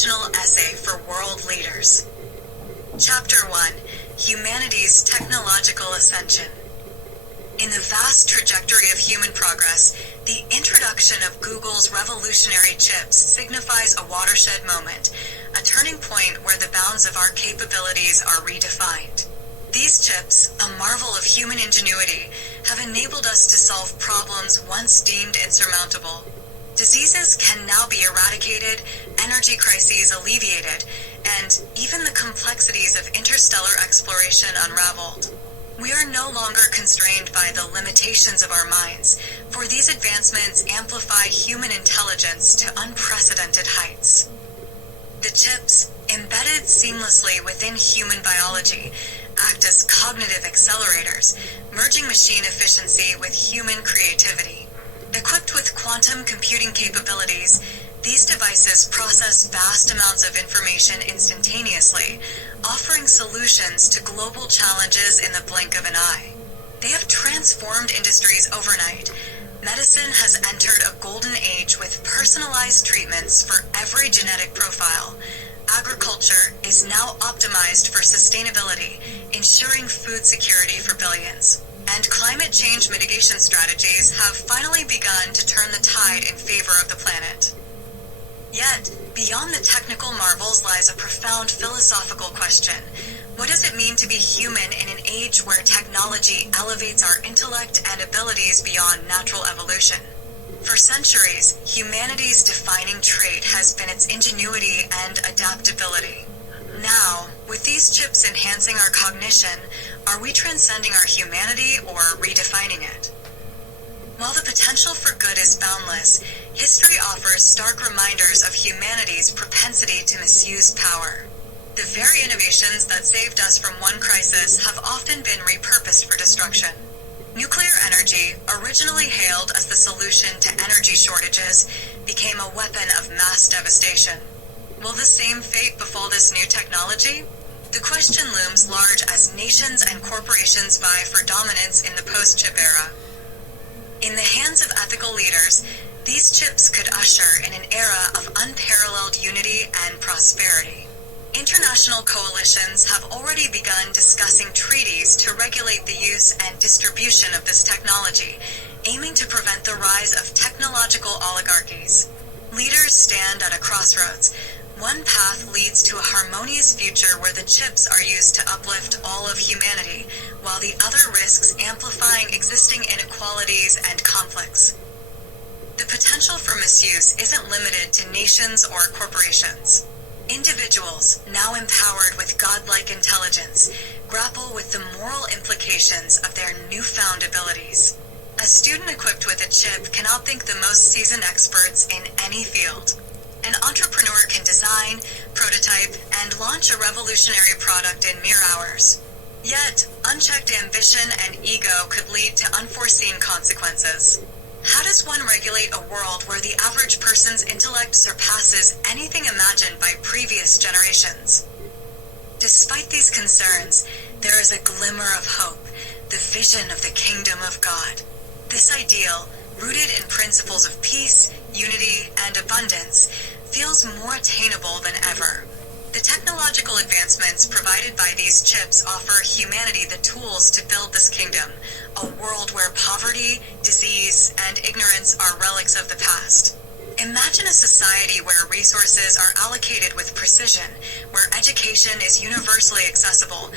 inspirational essay for world leaders. Chapter 1: Humanity's Technological Ascension. In the vast trajectory of human progress, the introduction of Google's revolutionary chips signifies a watershed moment, a turning point where the bounds of our capabilities are redefined. These chips, a marvel of human ingenuity, have enabled us to solve problems once deemed insurmountable. Diseases can now be eradicated, energy crises alleviated, and even the complexities of interstellar exploration unraveled. We are no longer constrained by the limitations of our minds, for these advancements amplify human intelligence to unprecedented heights. The chips, embedded seamlessly within human biology, act as cognitive accelerators, merging machine efficiency with human creativity. Equipped with quantum computing capabilities, these devices process vast amounts of information instantaneously, offering solutions to global challenges in the blink of an eye. They have transformed industries overnight. Medicine has entered a golden age with personalized treatments for every genetic profile. Agriculture is now optimized for sustainability, ensuring food security for billions. And climate change mitigation strategies have finally begun to turn the tide in favor of the planet. Yet, beyond the technical marvels lies a profound philosophical question. What does it mean to be human in an age where technology elevates our intellect and abilities beyond natural evolution? For centuries, humanity's defining trait has been its ingenuity and adaptability. Now, with these chips enhancing our cognition, are we transcending our humanity or redefining it? While the potential for good is boundless, history offers stark reminders of humanity's propensity to misuse power. The very innovations that saved us from one crisis have often been repurposed for destruction. Nuclear energy, originally hailed as the solution to energy shortages, became a weapon of mass devastation. Will the same fate befall this new technology? The question looms large as nations and corporations vie for dominance in the post-chip era. In the hands of ethical leaders, these chips could usher in an era of unparalleled unity and prosperity. International coalitions have already begun discussing treaties to regulate the use and distribution of this technology, aiming to prevent the rise of technological oligarchies. Leaders stand at a crossroads. One path leads to a harmonious future where the chips are used to uplift all of humanity, while the other risks amplifying existing inequalities and conflicts. The potential for misuse isn't limited to nations or corporations. Individuals, now empowered with godlike intelligence, grapple with the moral implications of their newfound abilities. A student equipped with a chip can outthink the most seasoned experts in any field. An entrepreneur can design, prototype, and launch a revolutionary product in mere hours. Yet, unchecked ambition and ego could lead to unforeseen consequences. How does one regulate a world where the average person's intellect surpasses anything imagined by previous generations? Despite these concerns, there is a glimmer of hope, the vision of the kingdom of God. This ideal, rooted in principles of peace, unity, and abundance, feels more attainable than ever. The technological advancements provided by these chips offer humanity the tools to build this kingdom, a world where poverty, disease, and ignorance are relics of the past. Imagine a society where resources are allocated with precision, where education is universally accessible,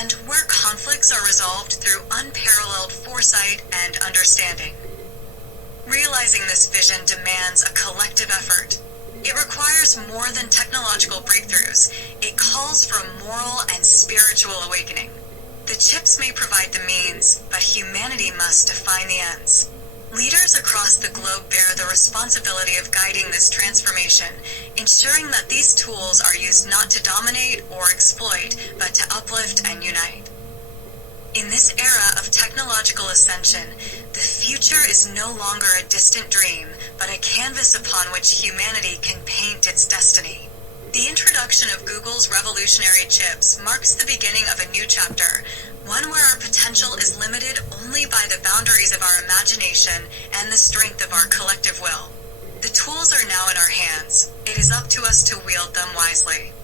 and where conflicts are resolved through unparalleled foresight and understanding. Realizing this vision demands a collective effort. It requires more than technological breakthroughs. It calls for moral and spiritual awakening. The chips may provide the means, but humanity must define the ends. Leaders across the globe bear the responsibility of guiding this transformation, ensuring that these tools are used not to dominate or exploit, but to uplift and unite. In this era of technological ascension, the future is no longer a distant dream, but a canvas upon which humanity can paint its destiny. The introduction of Google's revolutionary chips marks the beginning of a new chapter, one where our potential is limited only by the boundaries of our imagination and the strength of our collective will. The tools are now in our hands. It is up to us to wield them wisely.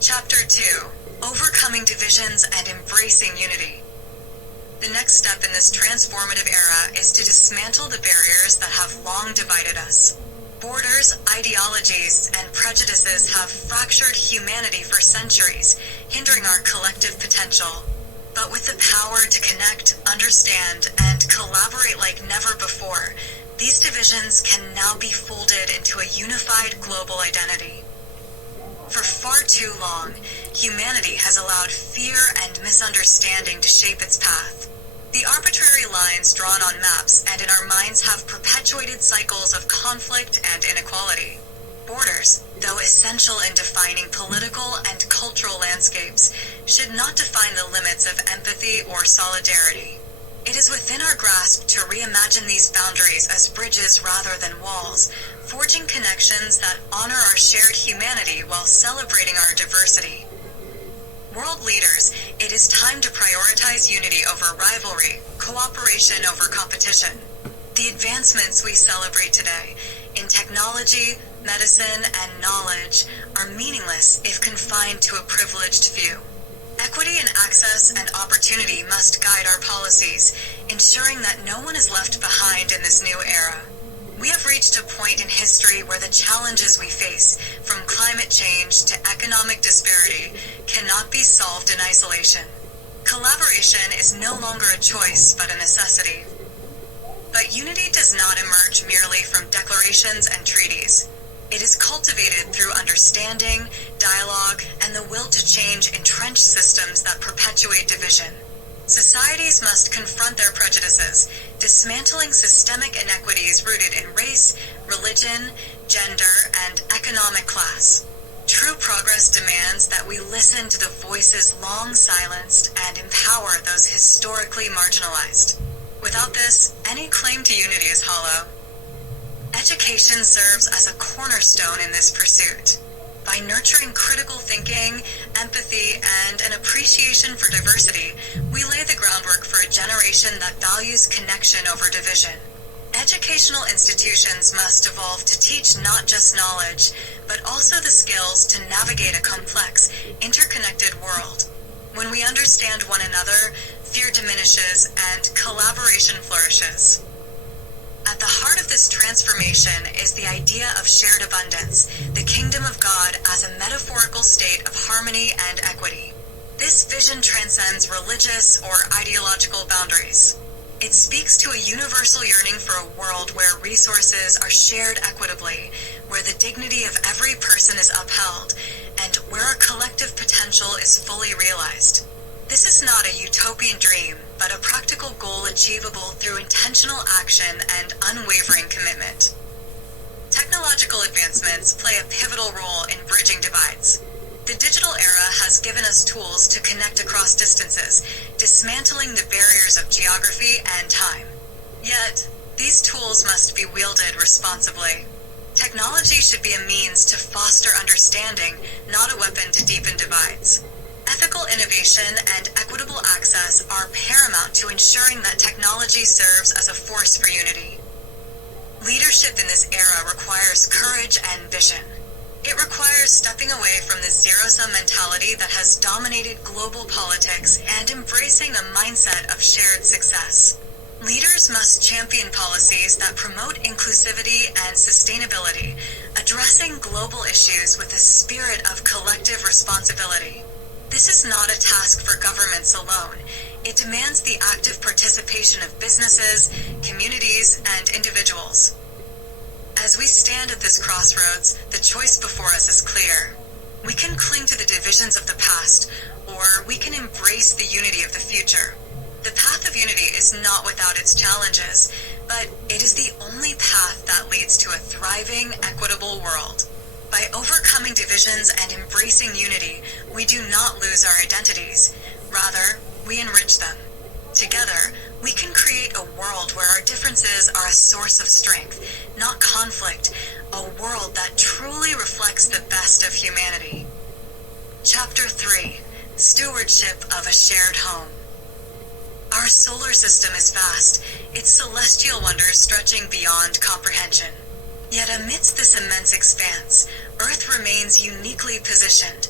Chapter 2: Overcoming Divisions and Embracing Unity. The next step in this transformative era is to dismantle the barriers that have long divided us. Borders, ideologies, and prejudices have fractured humanity for centuries, hindering our collective potential. But with the power to connect, understand, and collaborate like never before, these divisions can now be folded into a unified global identity. For far too long, humanity has allowed fear and misunderstanding to shape its path. The arbitrary lines drawn on maps and in our minds have perpetuated cycles of conflict and inequality. Borders, though essential in defining political and cultural landscapes, should not define the limits of empathy or solidarity. It is within our grasp to reimagine these boundaries as bridges rather than walls, forging connections that honor our shared humanity while celebrating our diversity. World leaders, it is time to prioritize unity over rivalry, cooperation over competition. The advancements we celebrate today, in technology, medicine, and knowledge, are meaningless if confined to a privileged few. Equity in access and opportunity must guide our policies, ensuring that no one is left behind in this new era. We have reached a point in history where the challenges we face, from climate change to economic disparity, cannot be solved in isolation. Collaboration is no longer a choice but a necessity. But unity does not emerge merely from declarations and treaties. It is cultivated through understanding, dialogue, and the will to change entrenched systems that perpetuate division. Societies must confront their prejudices, dismantling systemic inequities rooted in race, religion, gender, and economic class. True progress demands that we listen to the voices long silenced and empower those historically marginalized. Without this, any claim to unity is hollow. Education serves as a cornerstone in this pursuit. By nurturing critical thinking, empathy, and an appreciation for diversity, we lay the groundwork for a generation that values connection over division. Educational institutions must evolve to teach not just knowledge, but also the skills to navigate a complex, interconnected world. When we understand one another, fear diminishes and collaboration flourishes. At the heart of this transformation is the idea of shared abundance, the kingdom of God as a metaphorical state of harmony and equity. This vision transcends religious or ideological boundaries. It speaks to a universal yearning for a world where resources are shared equitably, where the dignity of every person is upheld, and where our collective potential is fully realized. This is not a utopian dream, but a practical goal achievable through intentional action and unwavering commitment. Technological advancements play a pivotal role in bridging divides. The digital era has given us tools to connect across distances, dismantling the barriers of geography and time. Yet, these tools must be wielded responsibly. Technology should be a means to foster understanding, not a weapon to deepen divides. Ethical innovation and equitable access are paramount to ensuring that technology serves as a force for unity. Leadership in this era requires courage and vision. It requires stepping away from the zero-sum mentality that has dominated global politics and embracing a mindset of shared success. Leaders must champion policies that promote inclusivity and sustainability, addressing global issues with a spirit of collective responsibility. This is not a task for governments alone. It demands the active participation of businesses, communities, and individuals. As we stand at this crossroads, the choice before us is clear. We can cling to the divisions of the past, or we can embrace the unity of the future. The path of unity is not without its challenges, but it is the only path that leads to a thriving, equitable world. By overcoming divisions and embracing unity, we do not lose our identities. Rather, we enrich them. Together, we can create a world where our differences are a source of strength, not conflict, a world that truly reflects the best of humanity. Chapter 3: Stewardship of a Shared Home. Our solar system is vast, its celestial wonders stretching beyond comprehension. Yet amidst this immense expanse, Earth remains uniquely positioned,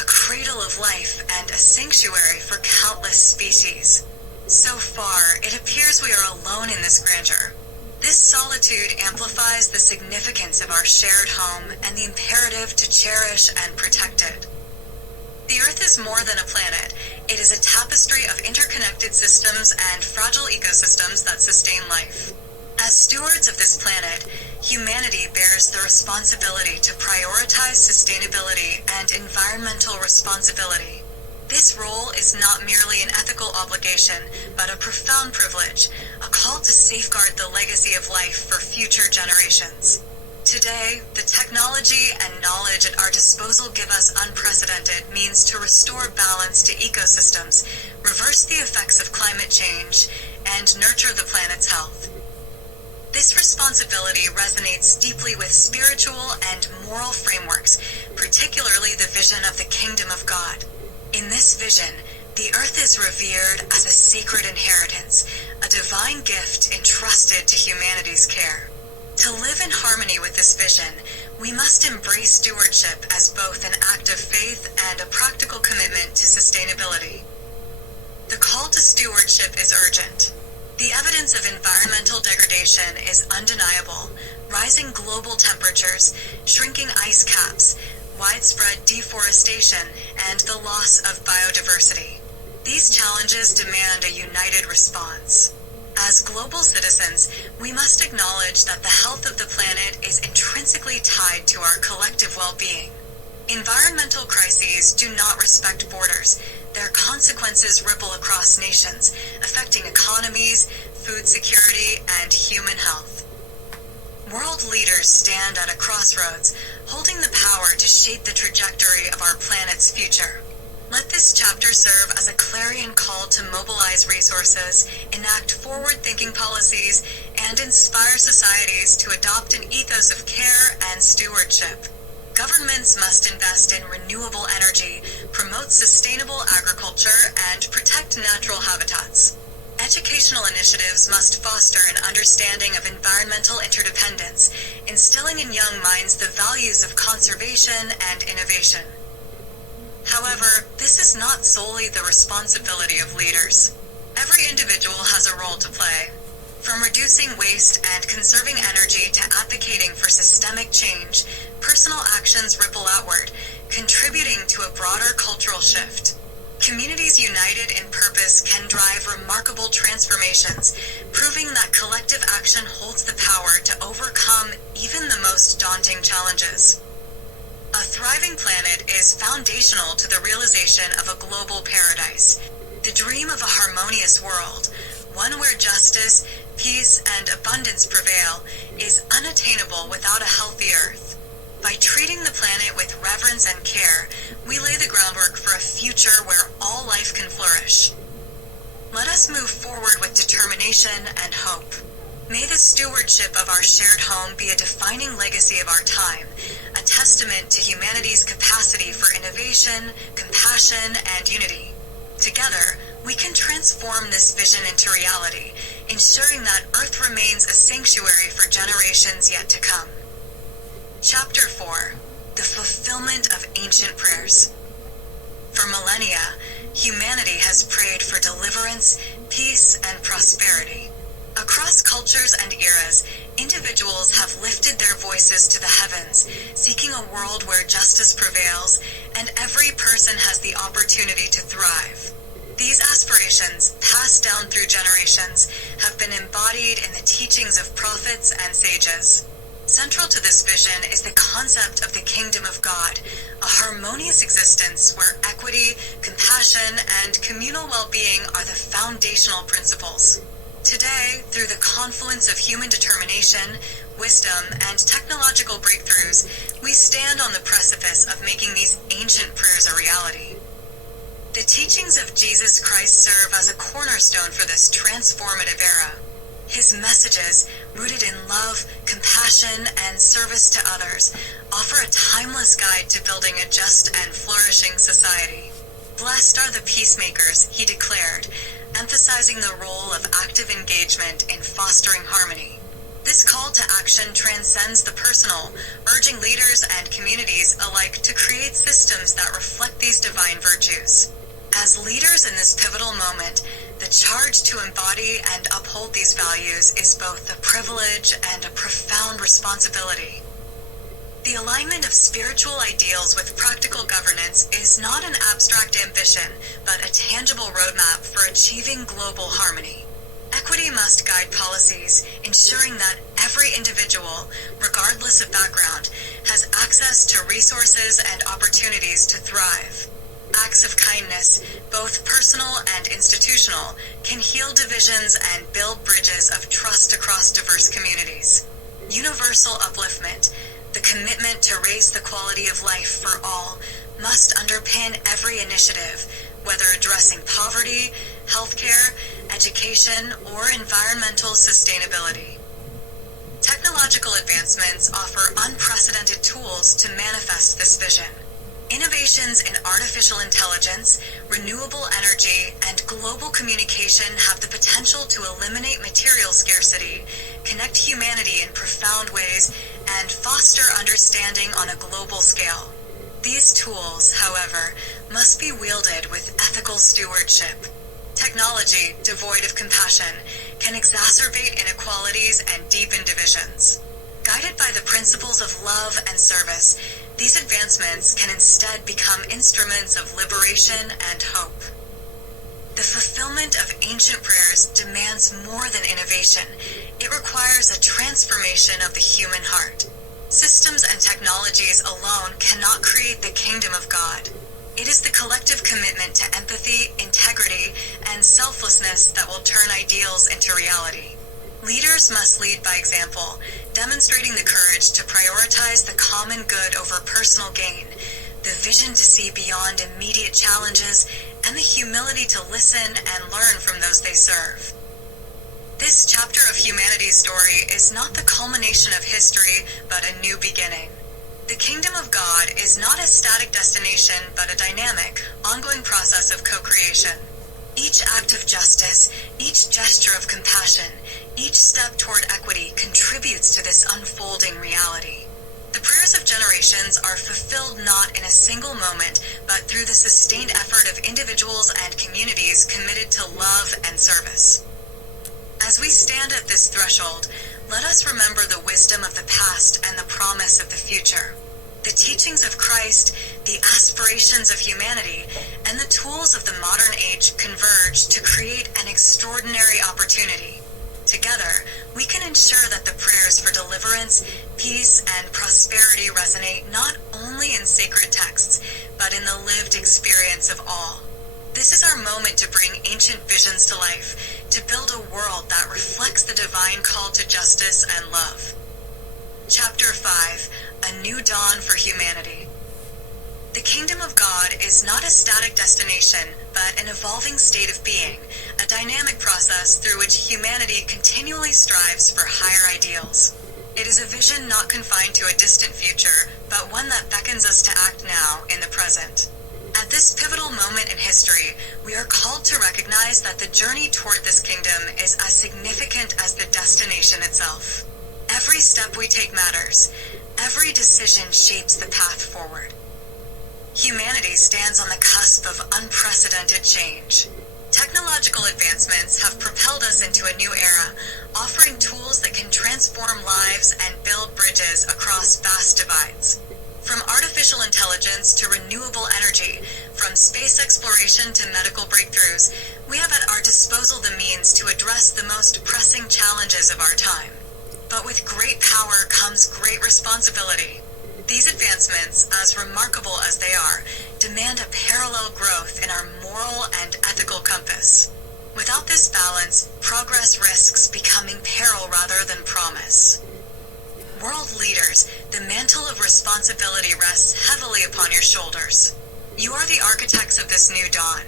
a cradle of life and a sanctuary for countless species. So far, it appears we are alone in this grandeur. This solitude amplifies the significance of our shared home and the imperative to cherish and protect it. The Earth is more than a planet. It is a tapestry of interconnected systems and fragile ecosystems that sustain life. As stewards of this planet, humanity bears the responsibility to prioritize sustainability and environmental responsibility. This role is not merely an ethical obligation, but a profound privilege, a call to safeguard the legacy of life for future generations. Today, the technology and knowledge at our disposal give us unprecedented means to restore balance to ecosystems, reverse the effects of climate change, and nurture the planet's health. This responsibility resonates deeply with spiritual and moral frameworks, particularly the vision of the Kingdom of God. In this vision, the Earth is revered as a sacred inheritance, a divine gift entrusted to humanity's care. To live in harmony with this vision, we must embrace stewardship as both an act of faith and a practical commitment to sustainability. The call to stewardship is urgent. The evidence of environmental degradation is undeniable: rising global temperatures, shrinking ice caps, widespread deforestation, and the loss of biodiversity. These challenges demand a united response. As global citizens, we must acknowledge that the health of the planet is intrinsically tied to our collective well-being. Environmental crises do not respect borders. Their consequences ripple across nations, affecting economies, food security, and human health. World leaders stand at a crossroads, holding the power to shape the trajectory of our planet's future. Let this chapter serve as a clarion call to mobilize resources, enact forward-thinking policies, and inspire societies to adopt an ethos of care and stewardship. Governments must invest in renewable energy, promote sustainable agriculture, and protect natural habitats. Educational initiatives must foster an understanding of environmental interdependence, instilling in young minds the values of conservation and innovation. However, this is not solely the responsibility of leaders. Every individual has a role to play. From reducing waste and conserving energy to advocating for systemic change, personal actions ripple outward, contributing to a broader cultural shift. Communities united in purpose can drive remarkable transformations, proving that collective action holds the power to overcome even the most daunting challenges. A thriving planet is foundational to the realization of a global paradise, the dream of a harmonious world, one where justice, peace, and abundance prevail, is unattainable without a healthy Earth. By treating the planet with reverence and care, we lay the groundwork for a future where all life can flourish. Let us move forward with determination and hope. May the stewardship of our shared home be a defining legacy of our time, a testament to humanity's capacity for innovation, compassion, and unity. Together, we can transform this vision into reality, ensuring that Earth remains a sanctuary for generations yet to come. Chapter 4: The Fulfillment of Ancient Prayers. For millennia, humanity has prayed for deliverance, peace, and prosperity. Across cultures and eras, individuals have lifted their voices to the heavens, seeking a world where justice prevails and every person has the opportunity to thrive. These aspirations, passed down through generations, have been embodied in the teachings of prophets and sages. Central to this vision is the concept of the Kingdom of God, a harmonious existence where equity, compassion, and communal well-being are the foundational principles. Today, through the confluence of human determination, wisdom, and technological breakthroughs, we stand on the precipice of making these ancient prayers a reality. The teachings of Jesus Christ serve as a cornerstone for this transformative era. His messages, rooted in love, compassion, and service to others, offer a timeless guide to building a just and flourishing society. Blessed are the peacemakers, he declared, emphasizing the role of active engagement in fostering harmony. This call to action transcends the personal, urging leaders and communities alike to create systems that reflect these divine virtues. As leaders in this pivotal moment, the charge to embody and uphold these values is both a privilege and a profound responsibility. The alignment of spiritual ideals with practical governance is not an abstract ambition, but a tangible roadmap for achieving global harmony. Equity must guide policies, ensuring that every individual, regardless of background, has access to resources and opportunities to thrive. Acts of kindness, both personal and institutional, can heal divisions and build bridges of trust across diverse communities. Universal upliftment, the commitment to raise the quality of life for all, must underpin every initiative, whether addressing poverty, healthcare, education, or environmental sustainability. Technological advancements offer unprecedented tools to manifest this vision. Innovations in artificial intelligence, renewable energy, and global communication have the potential to eliminate material scarcity, connect humanity in profound ways, and foster understanding on a global scale. These tools, however, must be wielded with ethical stewardship. Technology, devoid of compassion, can exacerbate inequalities and deepen divisions. Guided by the principles of love and service, these advancements can instead become instruments of liberation and hope. The fulfillment of ancient prayers demands more than innovation. It requires a transformation of the human heart. Systems and technologies alone cannot create the kingdom of God. It is the collective commitment to empathy, integrity, and selflessness that will turn ideals into reality. Leaders must lead by example, demonstrating the courage to prioritize the common good over personal gain, the vision to see beyond immediate challenges, and the humility to listen and learn from those they serve. This chapter of humanity's story is not the culmination of history, but a new beginning. The kingdom of God is not a static destination, but a dynamic, ongoing process of co-creation. Each act of justice, each gesture of compassion, each step toward equity contributes to this unfolding reality. The prayers of generations are fulfilled not in a single moment, but through the sustained effort of individuals and communities committed to love and service. As we stand at this threshold, let us remember the wisdom of the past and the promise of the future. The teachings of Christ, the aspirations of humanity, and the tools of the modern age converge to create an extraordinary opportunity. Together, we can ensure that the prayers for deliverance, peace, and prosperity resonate not only in sacred texts, but in the lived experience of all. This is our moment to bring ancient visions to life, to build a world that reflects the divine call to justice and love. Chapter 5: A New Dawn for Humanity. The kingdom of God is not a static destination, but an evolving state of being, a dynamic process through which humanity continually strives for higher ideals. It is a vision not confined to a distant future, but one that beckons us to act now in the present. At this pivotal moment in history, we are called to recognize that the journey toward this kingdom is as significant as the destination itself. Every step we take matters. Every decision shapes the path forward. Humanity stands on the cusp of unprecedented change. Technological advancements have propelled us into a new era, offering tools that can transform lives and build bridges across vast divides. From artificial intelligence to renewable energy, from space exploration to medical breakthroughs, we have at our disposal the means to address the most pressing challenges of our time. But with great power comes great responsibility. These advancements, as remarkable as they are, demand a parallel growth in our moral and ethical compass. Without this balance, progress risks becoming peril rather than promise. World leaders, the mantle of responsibility rests heavily upon your shoulders. You are the architects of this new dawn.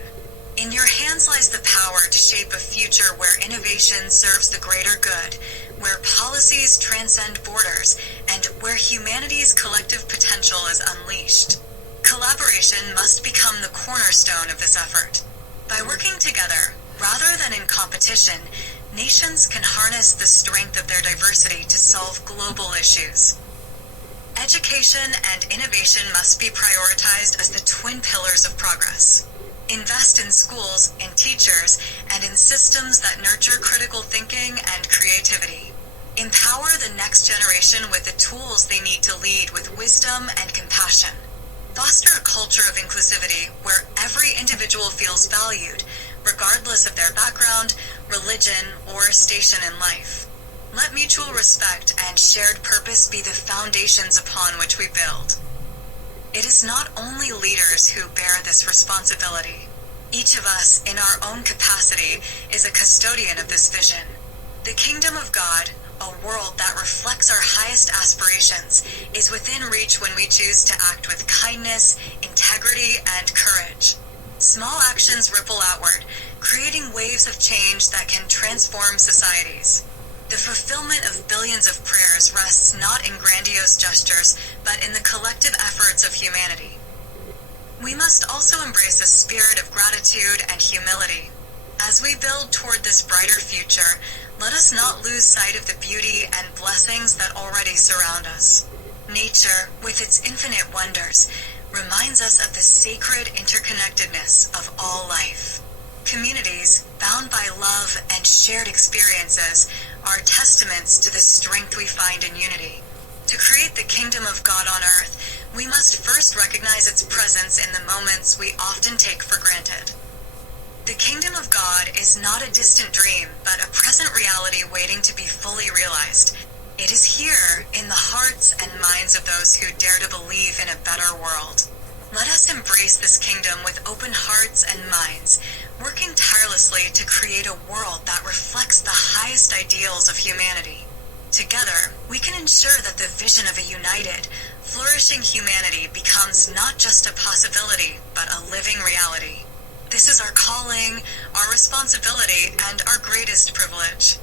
In your hands lies the power to shape a future where innovation serves the greater good, where policies transcend borders, and where humanity's collective potential is unleashed. Collaboration must become the cornerstone of this effort. By working together, rather than in competition, Nations can harness the strength of their diversity to solve global issues. Education and innovation must be prioritized as the twin pillars of progress. Invest in schools, in teachers, and in systems that nurture critical thinking and creativity. Empower the next generation with the tools they need to lead with wisdom and compassion. Foster a culture of inclusivity where every individual feels valued, regardless of their background, religion, or station in life. Let mutual respect and shared purpose be the foundations upon which we build. It is not only leaders who bear this responsibility. Each of us, in our own capacity, is a custodian of this vision. The kingdom of God, a world that reflects our highest aspirations, is within reach when we choose to act with kindness, integrity, and courage. Small actions ripple outward, creating waves of change that can transform societies. The fulfillment of billions of prayers rests not in grandiose gestures, but in the collective efforts of humanity. We must also embrace a spirit of gratitude and humility. As we build toward this brighter future, let us not lose sight of the beauty and blessings that already surround us. Nature, with its infinite wonders, reminds us of the sacred interconnectedness of all life. Communities, bound by love and shared experiences, are testaments to the strength we find in unity. To create the kingdom of God on earth, we must first recognize its presence in the moments we often take for granted. The kingdom of God is not a distant dream, but a present reality waiting to be fully realized. It is here, in the hearts and minds of those who dare to believe in a better world. Let us embrace this kingdom with open hearts and minds, working tirelessly to create a world that reflects the highest ideals of humanity. Together, we can ensure that the vision of a united, flourishing humanity becomes not just a possibility, but a living reality. This is our calling, our responsibility, and our greatest privilege.